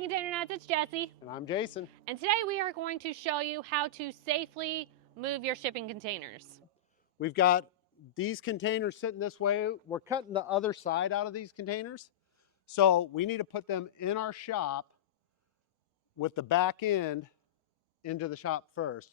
Container Nuts, it's Jesse. And I'm Jason. And today we are going to show you how to safely move your shipping containers. We've got these containers sitting this way. We're cutting the other side out of these containers. So we need to put them in our shop with the back end into the shop first.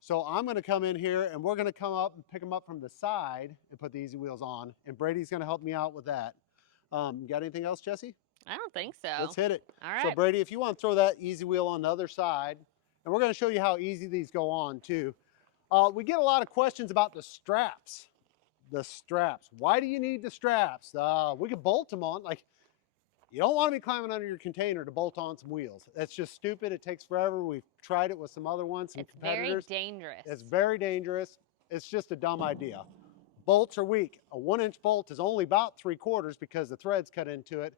So I'm going to come in here and we're going to come up and pick them up from the side and put the EZY Wheels on. And Brady's going to help me out with that. Got anything else, Jesse? I don't think so. Let's hit it. All right. So Brady, if you want to throw that EZY Wheel on the other side, and we're going to show you how easy these go on too. We get a lot of questions about the straps. The straps. Why do you need the straps? We could bolt them on. Like, you don't want to be climbing under your container to bolt on some wheels. That's just stupid. It takes forever. We've tried it with some other ones, some competitors. It's very dangerous. It's very dangerous. It's just a dumb idea. Bolts are weak. A 1-inch bolt is only about 3/4 because the threads cut into it.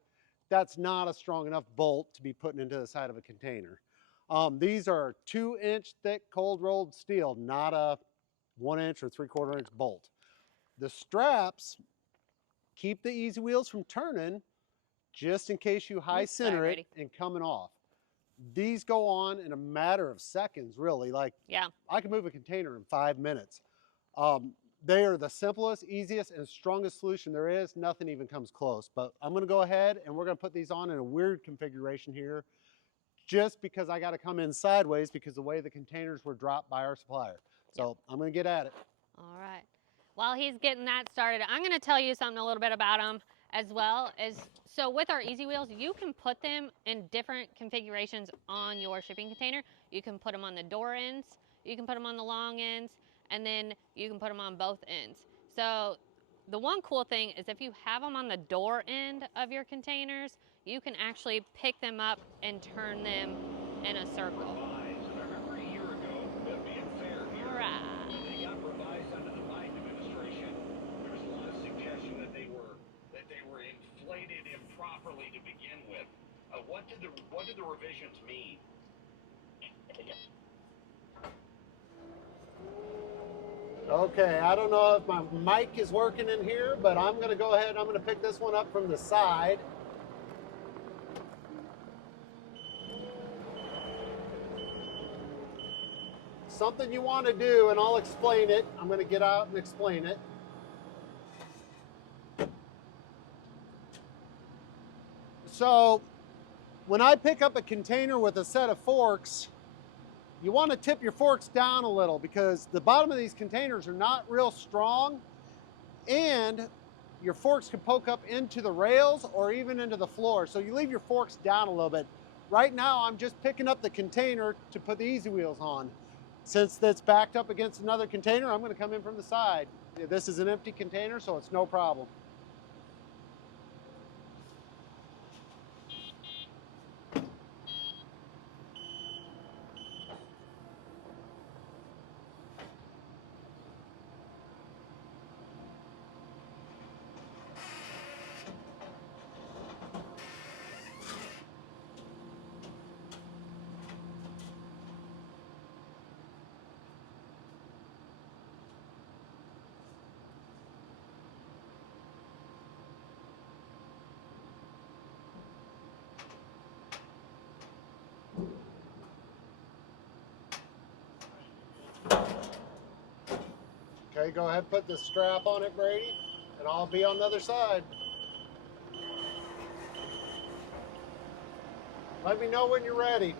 That's not a strong enough bolt to be putting into the side of a container. These are 2-inch thick cold rolled steel, not a 1-inch or 3/4 inch bolt. The straps keep the EZY Wheels from turning just in case you high center it and coming off. These go on in a matter of seconds, really. Like, yeah, I can move a container in 5 minutes. They are the simplest, easiest, and strongest solution there is. Nothing even comes close. But I'm going to go ahead and we're going to put these on in a weird configuration here just because I got to come in sideways because the way the containers were dropped by our supplier. So I'm going to get at it. All right. While he's getting that started, I'm going to tell you something a little bit about them as well. So with our EZY Wheels, you can put them in different configurations on your shipping container. You can put them on the door ends, you can put them on the long ends, and then you can put them on both ends. So the one cool thing is if you have them on the door end of your containers, you can actually pick them up and turn them in a circle. Remember a year ago, being fair here, all right. They got revised under the Biden administration. There was a lot of suggestion that they were inflated improperly to begin with. What did the revisions mean? Okay, I don't know if my mic is working in here, but I'm going to go ahead and I'm going to pick this one up from the side. Something you want to do, and I'll explain it. I'm going to get out and explain it. So, when I pick up a container with a set of forks, you want to tip your forks down a little because the bottom of these containers are not real strong and your forks can poke up into the rails or even into the floor. So you leave your forks down a little bit. Right now, I'm just picking up the container to put the EZY Wheels on. Since that's backed up against another container, I'm going to come in from the side. This is an empty container, so it's no problem. Okay, go ahead and put the strap on it, Brady, and I'll be on the other side. Let me know when you're ready.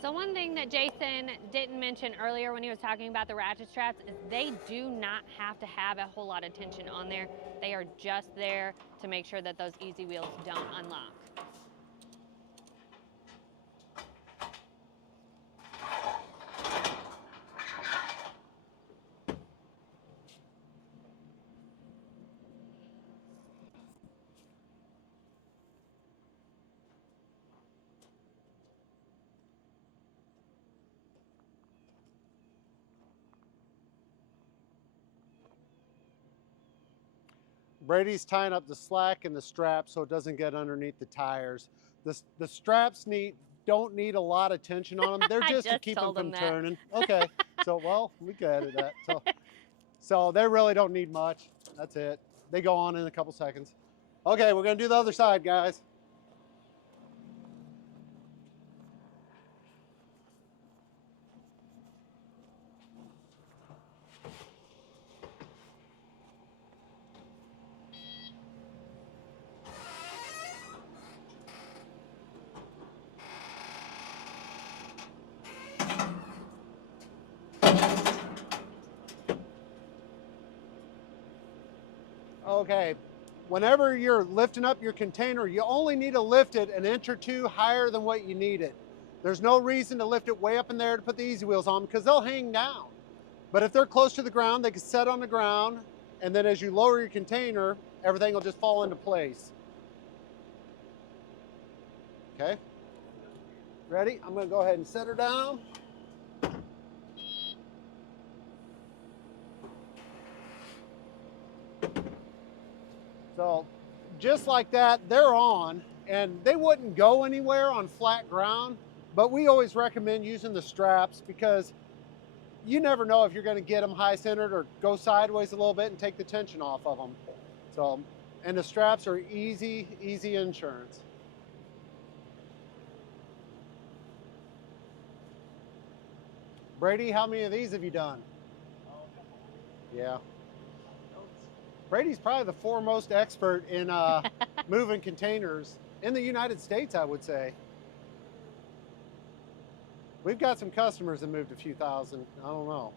So one thing that Jason didn't mention earlier when he was talking about the ratchet straps is they do not have to have a whole lot of tension on there. They are just there to make sure that those EZY Wheels don't unlock. Brady's tying up the slack and the strap so it doesn't get underneath the tires. The straps don't need a lot of tension on them. They're I just to just keep them told from him that. turning. Okay, so well, we can edit that. So they really don't need much. That's it. They go on in a couple seconds. Okay, we're gonna do the other side, guys. Okay, whenever you're lifting up your container, you only need to lift it an inch or two higher than what you need it. There's no reason to lift it way up in there to put the EZY Wheels on because they'll hang down. But if they're close to the ground, they can set on the ground, and then as you lower your container, everything will just fall into place. Okay, ready? I'm gonna go ahead and set her down. So just like that, they're on, and they wouldn't go anywhere on flat ground, but we always recommend using the straps because you never know if you're going to get them high centered or go sideways a little bit and take the tension off of them. So, and the straps are easy insurance. Brady, how many of these have you done? Yeah. Brady's probably the foremost expert in moving containers in the United States, I would say. We've got some customers that moved a few thousand. I don't know.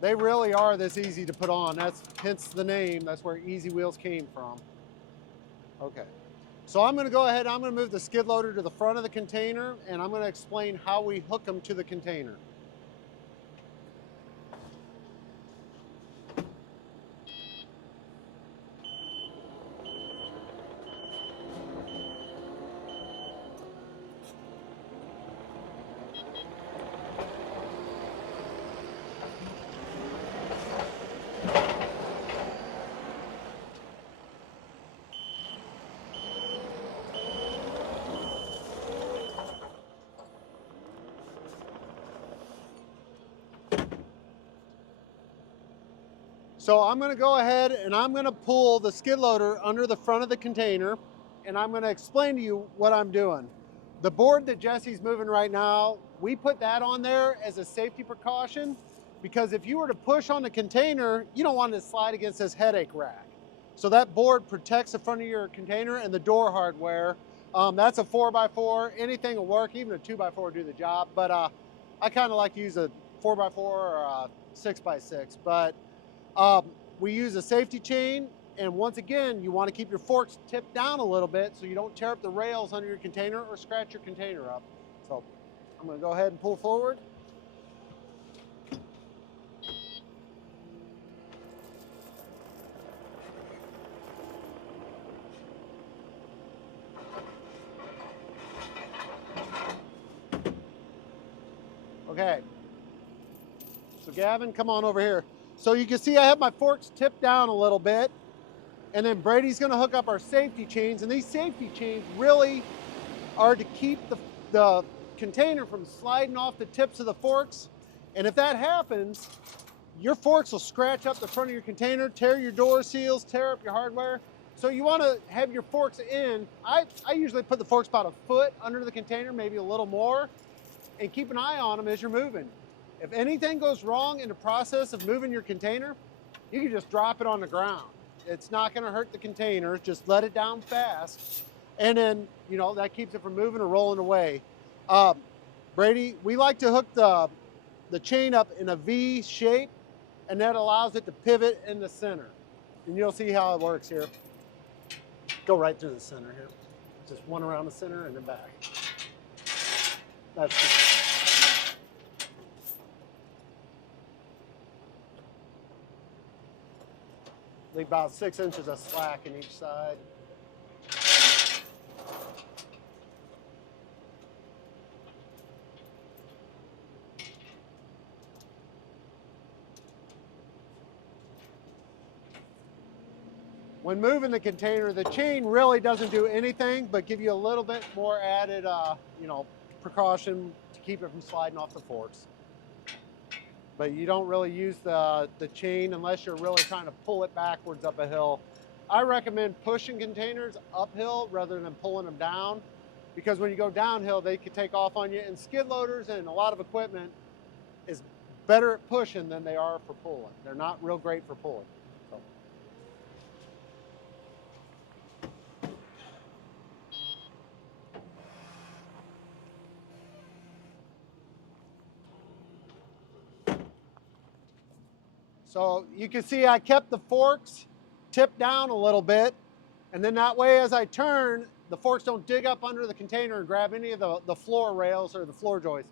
They really are this easy to put on. That's hence the name. That's where EZY Wheels came from. Okay. So I'm going to go ahead, I'm going to move the skid loader to the front of the container, and I'm going to explain how we hook them to the container. So I'm going to go ahead and I'm going to pull the skid loader under the front of the container, and I'm going to explain to you what I'm doing. The board that Jesse's moving right now, we put that on there as a safety precaution because if you were to push on the container, you don't want it to slide against this headache rack. So that board protects the front of your container and the door hardware. That's a 4x4. Anything will work, even a 2x4 will do the job. But I kind of like to use a 4x4 or a 6x6. But we use a safety chain, and once again, you want to keep your forks tipped down a little bit so you don't tear up the rails under your container or scratch your container up. So I'm going to go ahead and pull forward. Okay. So Gavin, come on over here. So you can see I have my forks tipped down a little bit, and then Brady's going to hook up our safety chains, and these safety chains really are to keep the container from sliding off the tips of the forks. And if that happens, your forks will scratch up the front of your container, tear your door seals, tear up your hardware. So you want to have your forks in. I usually put the forks about a foot under the container, maybe a little more, and keep an eye on them as you're moving. If anything goes wrong in the process of moving your container, you can just drop it on the ground. It's not going to hurt the container. Just let it down fast. And then, you know, that keeps it from moving or rolling away. Brady, we like to hook the chain up in a V shape, and that allows it to pivot in the center. And you'll see how it works here. Go right through the center here. Just one around the center and then back. That's it. Leave about 6 inches of slack in each side. When moving the container, the chain really doesn't do anything but give you a little bit more added, you know, precaution to keep it from sliding off the forks. But you don't really use the chain unless you're really trying to pull it backwards up a hill. I recommend pushing containers uphill rather than pulling them down, because when you go downhill, they can take off on you, and skid loaders and a lot of equipment is better at pushing than they are for pulling. They're not real great for pulling. So you can see I kept the forks tipped down a little bit, and then that way as I turn, the forks don't dig up under the container and grab any of the floor rails or the floor joists.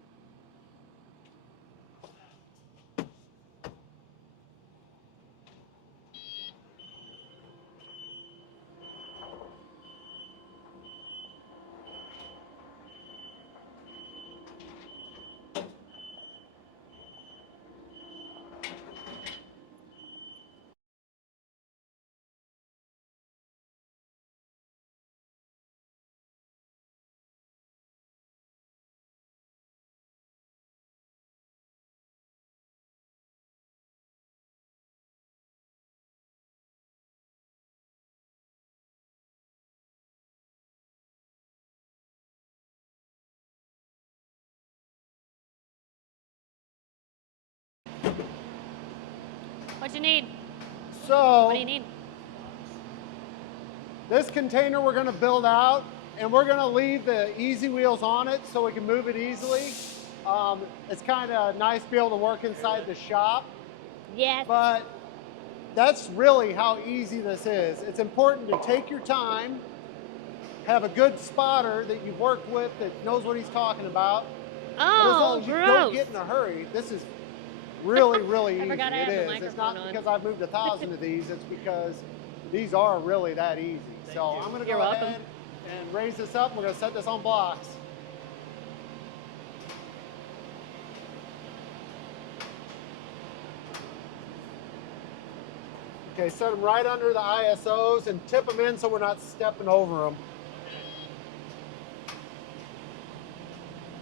What you need? So What do you need? this container we're going to build out, and we're going to leave the EZY Wheels on it so we can move it easily. It's kind of nice to be able to work inside the shop. Yes. But that's really how easy this is. It's important to take your time, have a good spotter that you've worked with that knows what he's talking about. But as long Oh, as you gross. don't get in a hurry, this is really, really I easy. forgot I It had the is. It's microphone not on. because I've moved 1,000 of these, it's because these are really that easy. So I'm going to You're go welcome. ahead and raise this up. We're going to set this on blocks. Okay, set them right under the ISOs and tip them in so we're not stepping over them.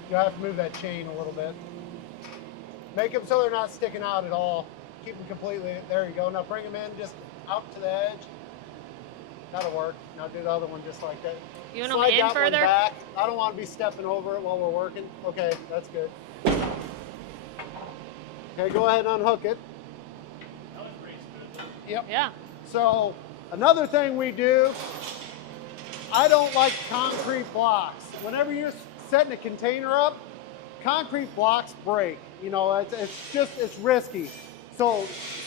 You have to move that chain a little bit. Make them so they're not sticking out at all. Keep them completely, there you go. Now bring them in just out to the edge. That'll work. Now do the other one just like that. You want them Slide in that further? one back. I don't want to be stepping over it while we're working. Okay, that's good. Okay, go ahead and unhook it. Yep. Yeah. So another thing we do, I don't like concrete blocks. Whenever you're setting a container up, concrete blocks break. You know, it's risky. So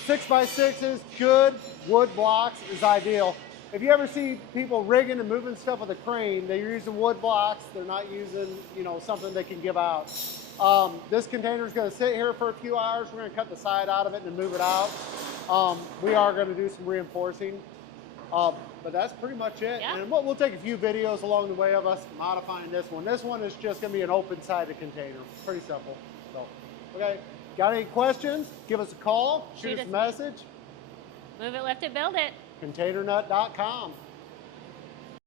6x6s, good wood blocks is ideal. If you ever see people rigging and moving stuff with a crane, they're using wood blocks. They're not using, you know, something they can give out. This container is going to sit here for a few hours. We're going to cut the side out of it and move it out. We are going to do some reinforcing, but that's pretty much it. Yeah. And we'll take a few videos along the way of us modifying this one. This one is just going to be an open-sided container. Pretty simple. So, okay, got any questions? Give us a call, shoot us a message. Move it, lift it, build it. ContainerNut.com.